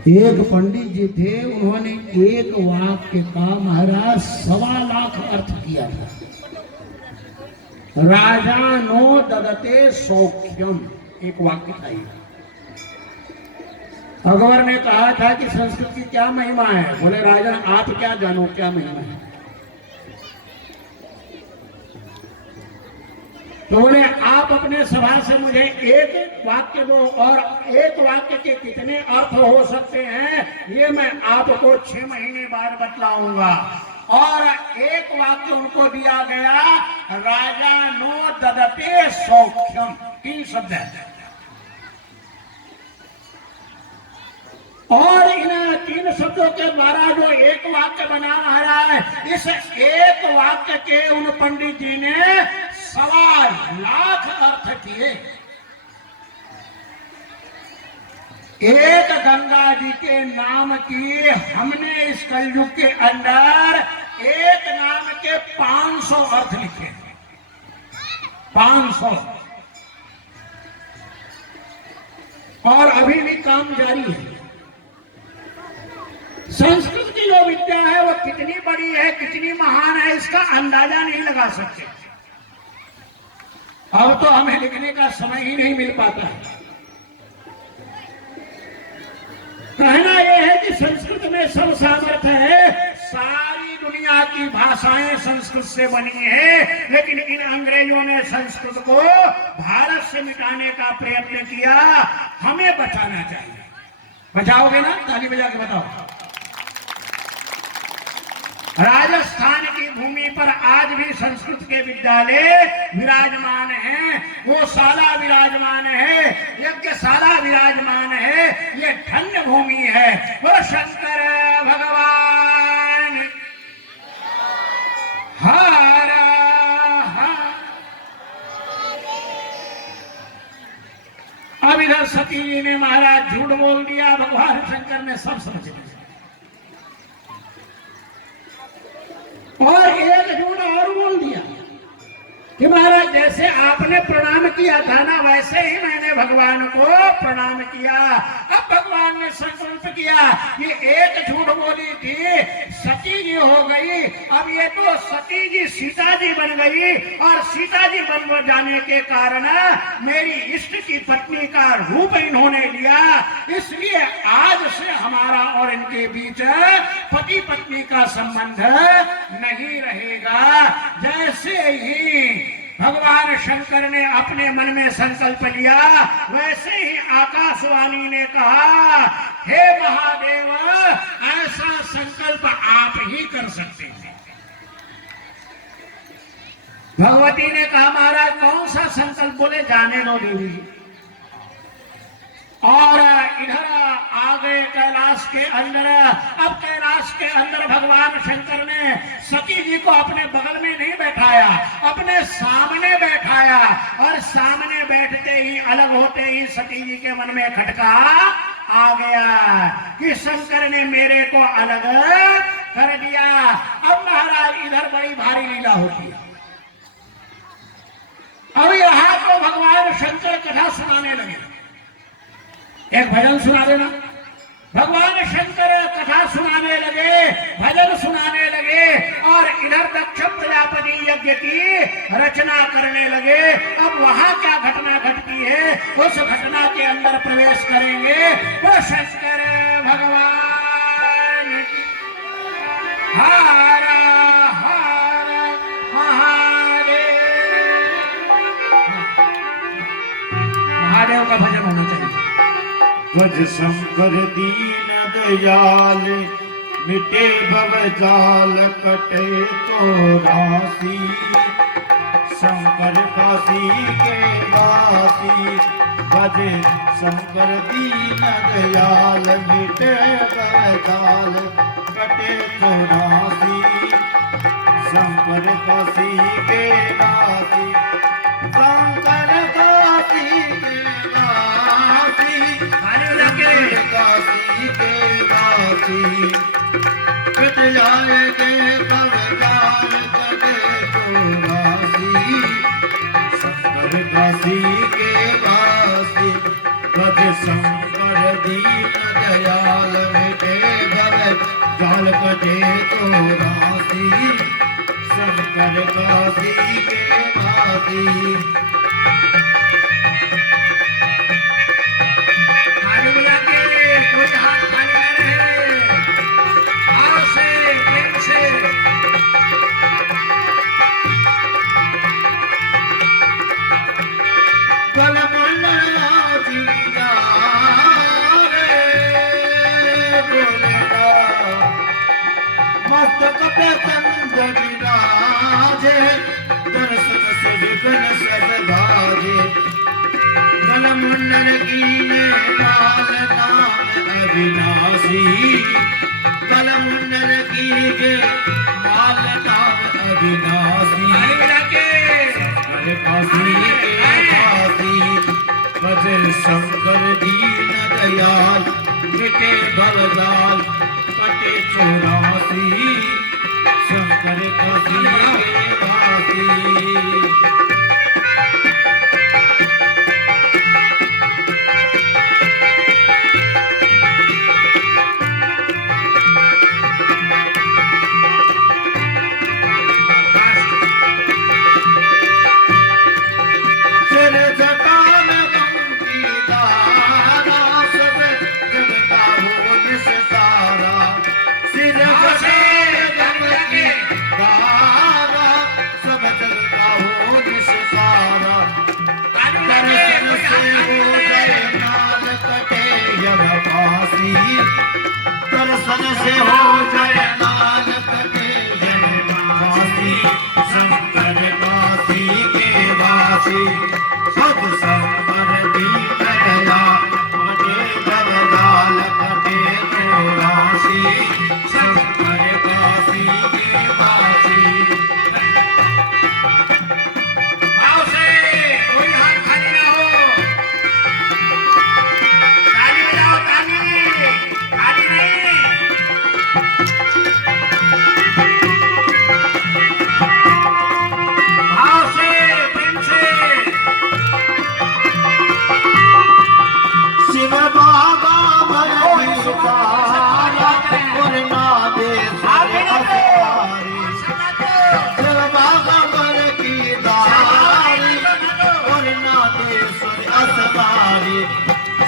एक पंडित जी थे, उन्होंने एक वाक्य का महाराज 1.25 लाख अर्थ किया था। राजानो ददते सौख्यम, एक वाक्य था ये। अकबर ने कहा था कि संस्कृत की क्या महिमा है। बोले राजा आप क्या जानो क्या महिमा है। तो बोले आप अपने सभा से मुझे एक वाक्य दो, और एक वाक्य के कितने अर्थ हो सकते हैं ये मैं आपको 6 महीने बाद बतलाऊंगा। और एक वाक्य उनको दिया गया, राजा नो ददते सौख्यम, 3 शब्द है। और इन 3 शब्दों के द्वारा जो एक वाक्य बना रहा है, इस एक वाक्य के उन पंडित जी ने 1.25 लाख अर्थ किए। एक गंगा जी के नाम की हमने इस कलयुग के अंदर एक नाम के 500 अर्थ लिखे, 500। और अभी भी काम जारी है। संस्कृत की जो विद्या है वो कितनी बड़ी है, कितनी महान है, इसका अंदाजा नहीं लगा सकते। अब तो हमें लिखने का समय ही नहीं मिल पाता है। कहना यह है कि संस्कृत में सब सामर्थ्य है। सारी दुनिया की भाषाएं संस्कृत से बनी है, लेकिन इन अंग्रेजों ने संस्कृत को भारत से मिटाने का प्रयत्न किया। हमें बचाना चाहिए। बचाओगे ना? ताली बजा के बताओ। राजस्थान की भूमि पर आज भी संस्कृत के विद्यालय विराजमान हैं, वो शाला विराजमान है, यज्ञशाला विराजमान है। ये धन्य भूमि है। वो शंकर भगवान हर हर। अब इधर सती जी ने महाराज झूठ बोल दिया, भगवान शंकर ने सब समझ लिया। और एक झूठ और बोल दिया कि महाराज जैसे आपने प्रणाम किया था ना, वैसे ही मैंने भगवान को प्रणाम किया। अब भगवान ने संकल्प किया, ये एक झूठ बोली थी, सती जी हो गई। अब ये तो सती जी सीता जी बन गई, और सीता जी बन जाने के कारण मेरी इष्ट की पत्नी का रूप इन्होंने लिया। इसलिए आज से हमारा और इनके बीच पति पत्नी का संबंध नहीं रहेगा। जैसे ही भगवान शंकर ने अपने मन में संकल्प लिया, वैसे ही आकाशवाणी ने कहा, हे महादेव, ऐसा संकल्प आप ही कर सकते हैं। भगवती ने कहा महाराज कौन सा संकल्प? बोले जाने दो देवी। और इधर आ गए कैलाश के अंदर। अब कैलाश के अंदर भगवान शंकर ने सती जी को अपने बगल में नहीं बैठाया, अपने सामने बैठाया। और सामने बैठते ही, अलग होते ही सती जी के मन में खटका आ गया कि शंकर ने मेरे को अलग कर दिया। अब महाराज इधर बड़ी भारी लीला होती है। अब यहाँ तो भगवान शंकर कथा सुनाने लगे। एक भजन सुना देना। भगवान शंकर कथा सुनाने लगे, भजन सुनाने लगे, और इधर दक्ष प्रजापति यज्ञ की रचना करने लगे। अब वहां क्या घटना घटती है, उस घटना के अंदर प्रवेश करेंगे। वो शंकर भगवान हर हर महादेव। महादेव का भजन होना चाहिए। भज शंकर दीन दयाल, मिटे भव जाल, कटे तो राशि। शंकर काशी के वासी, भज शंकर दीन दयाल, मिटे भव जाल, कटे तो राशि। शंकर काशी के वासी, शंकर काशी के वासी, काशी के वासी। पिट जाएंगे तब जाल, चले तो राशि। शंकर काशी के वासी, भज शंकर दीन दयाल मिटे भव जाल कटे तो राशि शंकर काशी के वासी ताली बजा के कोई हाथ खाली न रहे, भाव से प्रेम से मस्तक पे चंद विराजे दर्शन से विघ्न सब भाजे गलमुंडन कीने लाल नाम अविनाशी गलमुंडन कीने लाल नाम अविनाशी ताली बजा के अरे काशी के काशी भजे शंकर दीन दयाल मिटे बलदाल कटे चौरासी शंकर काशी के वासी सिर जटान गंगी दारा सब जगता हो निस्तारा सिर जटान गंगी दारा सब जगता हो निस्तारा दर्शन से हो जाए नाल कटे यम पासी दर्शन से हो जाए नाल कटे यम पासी शंकर काशी के वासी सब शंकर दीन दयाल मटे बरदाल कटे तो राशि शंकर काशी के वासी भाव से कोई हाथ खाली ना हो, ताली बजाओ ताली, खाली नहीं। भाव से प्रेम से शिव बाबा भरती सारा और ना दे असवारी शिव बाबा भर की दारी और ना दे असवारी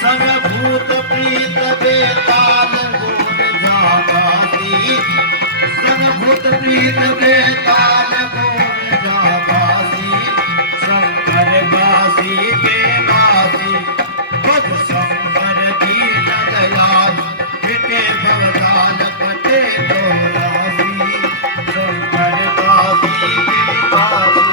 संग भूत प्रीत बेताल गोर जाबाती संग भूत प्रीत बेताल गोर जाबाती शंकर काशी के वासी खुद शंकर दीन दयाल मिटे भवदाल कटे तो राशि शंकर काशी के वासी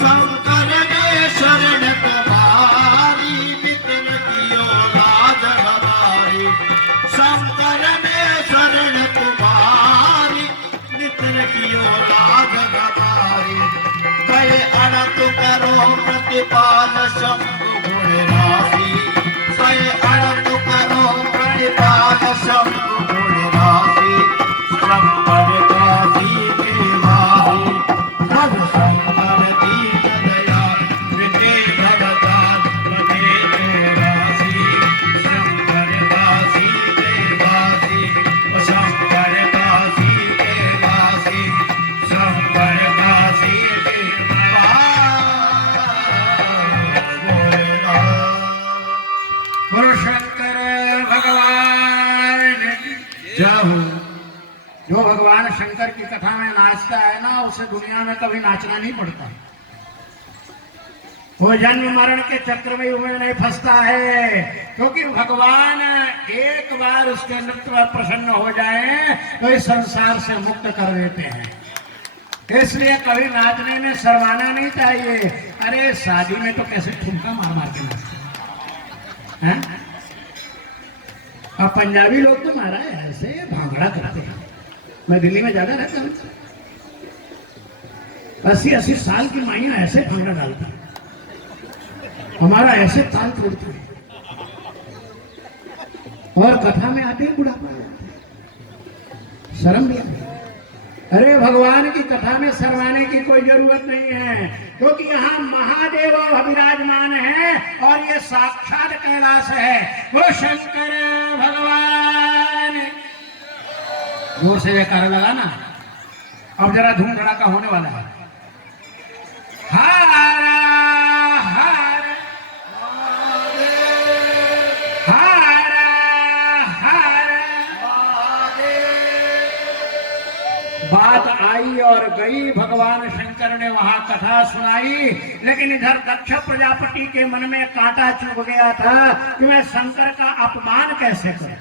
शंकर ने शरण तुम्हारी मित्र कियो लाज हमारी शंकर ने शरण तुम्हारी मित्र कियो लाज हमारी गए अनंत करो प्रतिपाल शंभु गुण राशि गए अनंत करो प्रतिपाल शंभु गुण राशि शंकर काशी के वासी सब शंकर दीन दयाल मिटे भवदाल कटे तो राशि शंकर काशी के वासी शंकर काशी के वासी शंकर काशी के वासी गुरु शंकर भगवान की जय हो जो भगवान शंकर की कथा में नाचता है ना, उसे दुनिया में कभी नाचना नहीं पड़ता। वो जन्म मरण के चक्र में नहीं फंसता है, क्योंकि भगवान एक बार उसके नृत्य पर प्रसन्न हो जाए तो इस संसार से मुक्त कर देते हैं। इसलिए कभी नाचने में शर्माना नहीं चाहिए। अरे शादी में तो कैसे ठुमका मार मार के नाचते हैं। अब पंजाबी लोग तो मारा है ऐसे भांगड़ा करते हैं। मैं दिल्ली में ज्यादा रहता हूँ, 80-80 साल की माइयां ऐसे भांगड़ा डालती हैं, हमारा ऐसे ताल तोड़ते हैं, और कथा में आते ही बुढ़ापा आ जाता है। शर्म भी आती है। अरे भगवान की कथा में शर्माने की कोई जरूरत नहीं है, क्योंकि यहाँ महादेव विराजमान है और ये साक्षात कैलाश है। वो शंकर भगवान, जोर से जयकारा लगाना। अब जरा धूम धड़ाका होने वाला है। हर हर हर हर बात आई और गई। भगवान शंकर ने वहां कथा सुनाई, लेकिन इधर दक्ष प्रजापति के मन में कांटा चुभ गया था कि मैं शंकर का अपमान कैसे करूं।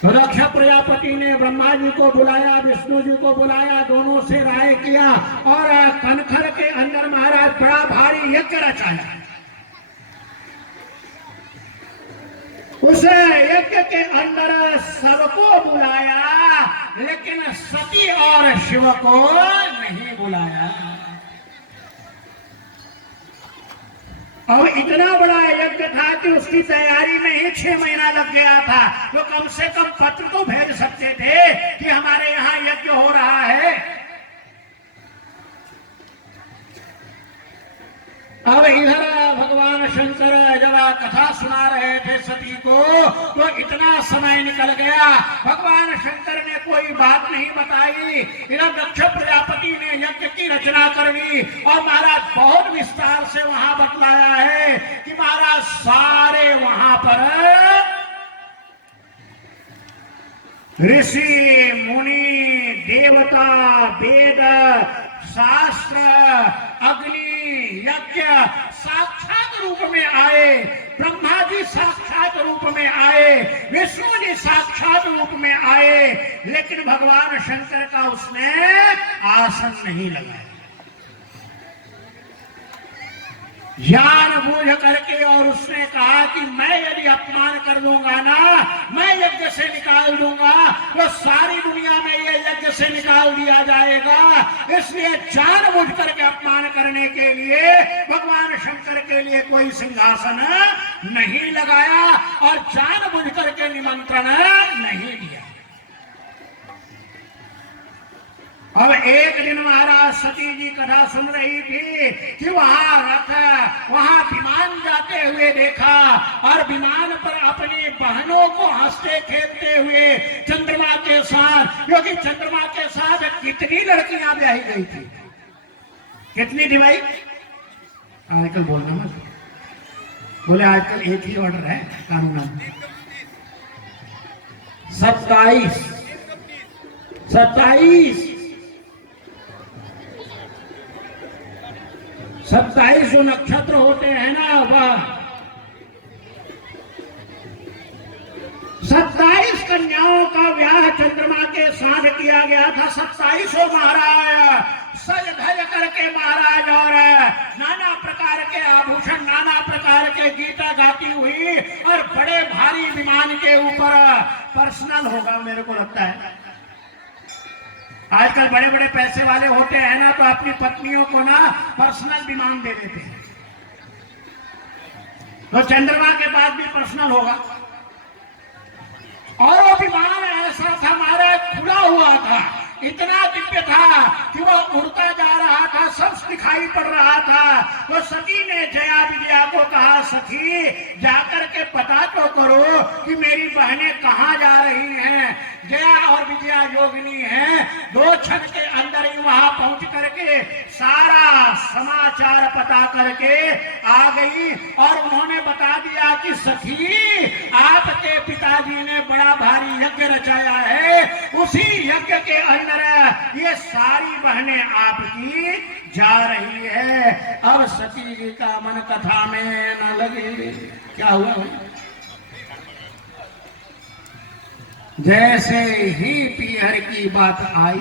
तो दक्ष प्रजापति ने ब्रह्मा जी को बुलाया, विष्णु जी को बुलाया, दोनों से राय किया और कनखर के अंदर महाराज बड़ा भारी यज्ञ रचाया। उस यज्ञ के अंदर सबको बुलाया, लेकिन सती और शिव को नहीं बुलाया। अब इतना बड़ा यज्ञ था कि उसकी तैयारी में ही 6 महीना लग गया था। तो कम से कम पत्र तो भेज सकते थे कि हमारे यहाँ यज्ञ हो रहा है। अब इधर भगवान शंकर जब कथा सुना रहे थे सती को, तो इतना समय निकल गया, भगवान शंकर ने कोई बात नहीं बताई। इधर दक्ष प्रजापति ने यज्ञ की रचना कर दी और महाराज बहुत विस्तार से वहां बतलाया है कि महाराज सारे वहां पर ऋषि मुनि देवता वेद शास्त्र अग्नि यज्ञ साक्षात रूप में आए। ब्रह्मा जी साक्षात रूप में आए, विष्णु जी साक्षात रूप में आए, लेकिन भगवान शंकर का उसने आसन नहीं लगाया। जान बूझ करके, और उसने कहा कि मैं यदि अपमान कर दूंगा ना, मैं यज्ञ से निकाल दूंगा, तो सारी दुनिया में ये यज्ञ से निकाल दिया जाएगा। इसलिए जान बूझ करके अपमान करने के लिए भगवान शंकर के लिए कोई सिंहासन नहीं लगाया और जान बूझ करके निमंत्रण नहीं दिया। अब एक दिन महाराज सती जी कथा सुन रही थी कि वहां रथ, वहां विमान जाते हुए देखा और विमान पर अपनी बहनों को हंसते खेलते हुए चंद्रमा के साथ, क्योंकि चंद्रमा के साथ कितनी लड़कियां ब्याही गई थी, कितनी थी भाई? आजकल बोलना मत, बोले आजकल एक ही ऑर्डर है कानून। 27 जो नक्षत्र होते हैं ना, वह 27 कन्याओं का ब्याह चंद्रमा के साथ किया गया था। 27 महाराज सज धज करके महाराज, और नाना प्रकार के आभूषण, नाना प्रकार के गीता गाती हुई, और बड़े भारी विमान के ऊपर। पर्सनल होगा मेरे को लगता है, आजकल बड़े बड़े पैसे वाले होते हैं ना, तो अपनी पत्नियों को ना पर्सनल विमान दे देते हैं। तो चंद्रमा के बाद भी पर्सनल होगा। और वो विमान ऐसा था महाराज, खुला हुआ था, इतना दिव्य था कि वो उड़ता जा रहा था, सब दिखाई पड़ रहा था। तो सती ने जया विजया को कहा, सखी जाकर के पता तो करो कि मेरी बहनें कहाँ जा रही हैं। जया और विजया योगिनी हैं, 2 क्षण के अंदर ही वहां पहुंच करके सारा समाचार पता करके आ गई और उन्होंने बता दिया कि सखी आपके पिताजी ने बड़ा भारी यज्ञ रचाया है, उसी यज्ञ के अंदर ये सारी बहनें आपकी जा रही है। अब सती जी का मन कथा में न लगे। क्या हुआ भाई? जैसे ही पीहर की बात आई,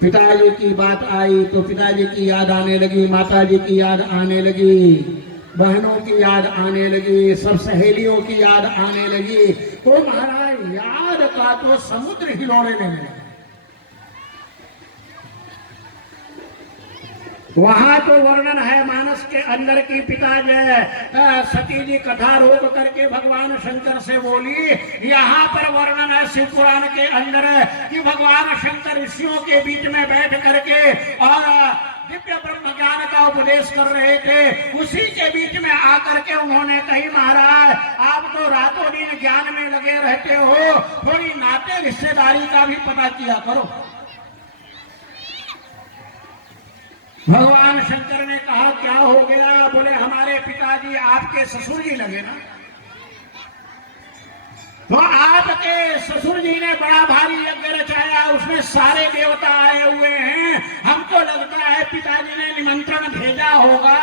पिताजी की बात आई, तो पिताजी की याद आने लगी, माताजी की याद आने लगी, बहनों की याद आने लगी, सब सहेलियों की याद आने लगी। तो महाराज याद का तो समुद्र हिलोने लगे। वहां तो वर्णन है मानस के अंदर की पिता जय सती जी कथा रोक करके भगवान शंकर से बोली। यहाँ पर वर्णन है शिव पुराण के अंदर कि भगवान शंकर ऋषियों के बीच में बैठ करके और दिव्य ब्रह्म ज्ञान का उपदेश कर रहे थे। उसी के बीच में आकर के उन्होंने कही महाराज आप तो रातों दिन ज्ञान में लगे रहते हो, थोड़ी नाते रिश्तेदारी का भी पता किया करो। भगवान शंकर ने कहा क्या हो गया? बोले हमारे पिताजी आपके ससुर जी लगे ना, तो आपके ससुर जी ने बड़ा भारी यज्ञ रचाया, उसमें सारे देवता आए हुए हैं। हमको लगता है पिताजी ने निमंत्रण भेजा होगा,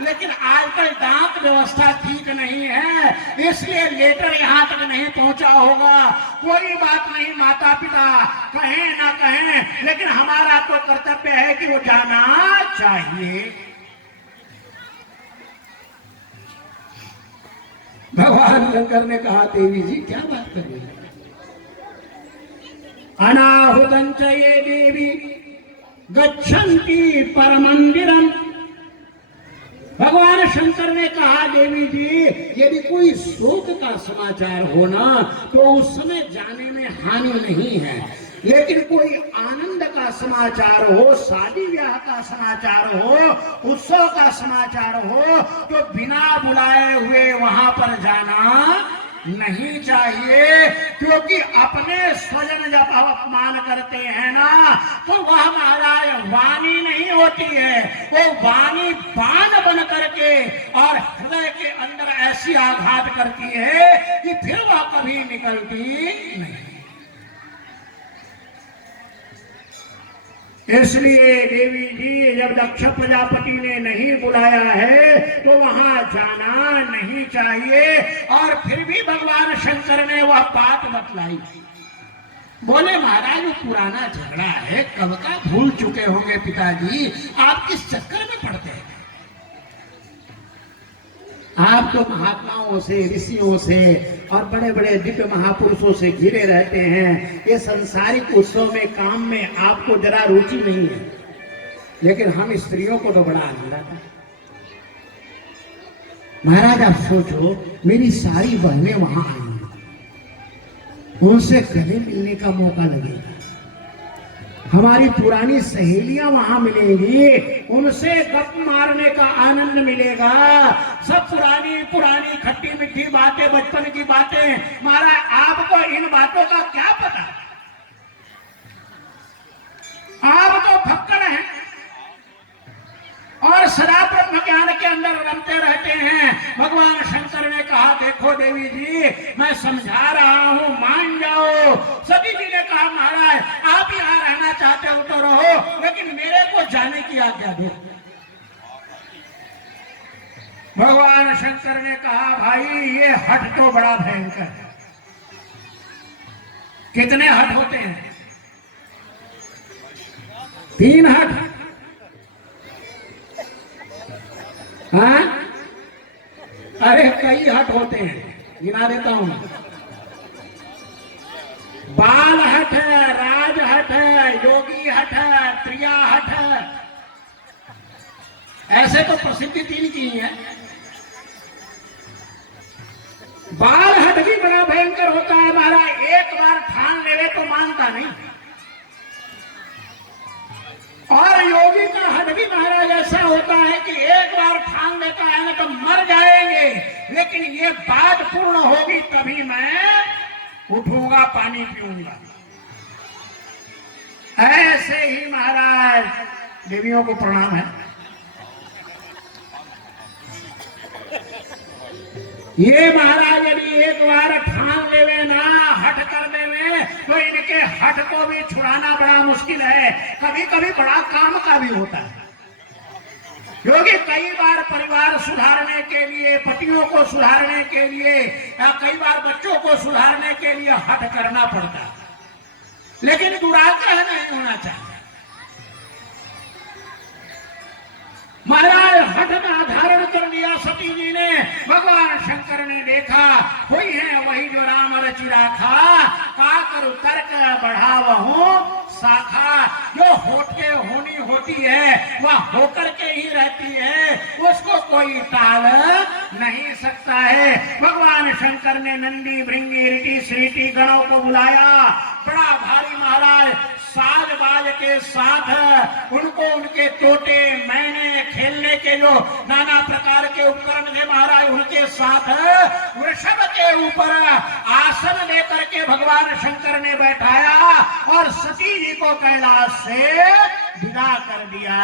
लेकिन आजकल डाक व्यवस्था ठीक नहीं है, इसलिए लेटर यहाँ तक नहीं पहुंचा होगा। कोई बात नहीं, माता पिता कहें ना कहें, लेकिन हमारा तो कर्तव्य है कि वो जाना चाहिए। भगवान शंकर ने कहा देवी जी क्या बात कर रही है? अनाहुतं च ये देवी गच्छन्ति परमंदिरम। भगवान शंकर ने कहा देवी जी यदि कोई शोक का समाचार हो ना तो उस समय जाने में हानि नहीं है, लेकिन कोई आनंद का समाचार हो, शादी ब्याह का समाचार हो, उत्सव का समाचार हो, तो बिना बुलाए हुए वहां पर जाना नहीं चाहिए। क्योंकि अपने स्वजन जब अपमान करते हैं ना तो वह महाराज वाणी नहीं होती है, वो वाणी बाण बन करके और हृदय के अंदर ऐसी आघात करती है कि फिर वह कभी निकलती नहीं। इसलिए देवी जी जब दक्ष प्रजापति ने नहीं बुलाया है तो वहां जाना नहीं चाहिए। और फिर भी भगवान शंकर ने वह बात बतलाई। बोले महाराज वो पुराना झगड़ा है, कब का भूल चुके होंगे पिताजी, आप किस चक्कर में पड़ते हैं? आप तो महात्माओं से, ऋषियों से और बड़े बड़े दिव्य महापुरुषों से घिरे रहते हैं। ये संसारिक उत्सव में काम में आपको जरा रुचि नहीं है, लेकिन हम स्त्रियों को तो बड़ा आनंद आता है। महाराज आप सोचो मेरी सारी बहनें वहां आई, उनसे गले मिलने का मौका लगेगा, हमारी पुरानी सहेलियां वहां मिलेंगी, उनसे गप मारने का आनंद मिलेगा। सब पुरानी पुरानी खट्टी मीठी बातें, बचपन की बातें। महाराज आपको इन बातों का क्या पता? आप तो फक्कड़ हैं और सदा ब्रह्म ज्ञान के अंदर रमते रहते हैं। भगवान शंकर ने कहा देखो देवी जी मैं समझा रहा हूं, मान जाओ। सती जी ने कहा महाराज आप यहाँ रहना चाहते हो तो रहो, लेकिन मेरे को जाने की आज्ञा दो। भगवान शंकर ने कहा भाई ये हठ तो बड़ा भयंकर है। कितने हठ होते हैं? 3 हठ। हाँ? अरे कई हट होते हैं, गिना देता हूं। बाल हट है, राज हट है, योगी हट है, प्रिया हट है। ऐसे तो प्रसिद्धि 3 की है। बाल हट भी बड़ा भयंकर होता है महाराज, एक बार ठान ले तो मानता नहीं। और योगी का हट भी महाराज ऐसा होता है कि एक बार ठान लेता है ना तो मर जाएंगे, लेकिन ये बात पूर्ण होगी तभी मैं उठूंगा, पानी पीऊंगा। ऐसे ही महाराज देवियों को प्रणाम है। ये महाराज यदि एक बार ठान लेवे ना, हट कर देवे, तो इनके हट को भी छुड़ाना बड़ा मुश्किल है। कभी कभी बड़ा काम का भी होता है, क्योंकि कई बार परिवार सुधारने के लिए, पतियों को सुधारने के लिए या कई बार बच्चों को सुधारने के लिए हट करना पड़ता है, लेकिन दुराग्रह नहीं होना चाहिए। महाराज हठ का धारण कर लिया सती जी ने। भगवान शंकर ने देखा कोई है वही जो राम रचि राखा, काकर तर्क बढ़ावहूं शाखा। जो होके होनी होती है वह होकर के ही रहती है, उसको कोई टाल नहीं सकता है। भगवान शंकर ने नंदी भृंगी ऋटि श्रीटी गणों को बुलाया। बड़ा भारी महाराज साज बाज के साथ उनको उनके तोते मैने खेलने के जो नाना प्रकार के उपकरण थे महाराज, उनके साथ वृषभ के ऊपर आसन लेकर के भगवान शंकर ने बैठाया और सती जी को कैलाश से विदा कर दिया।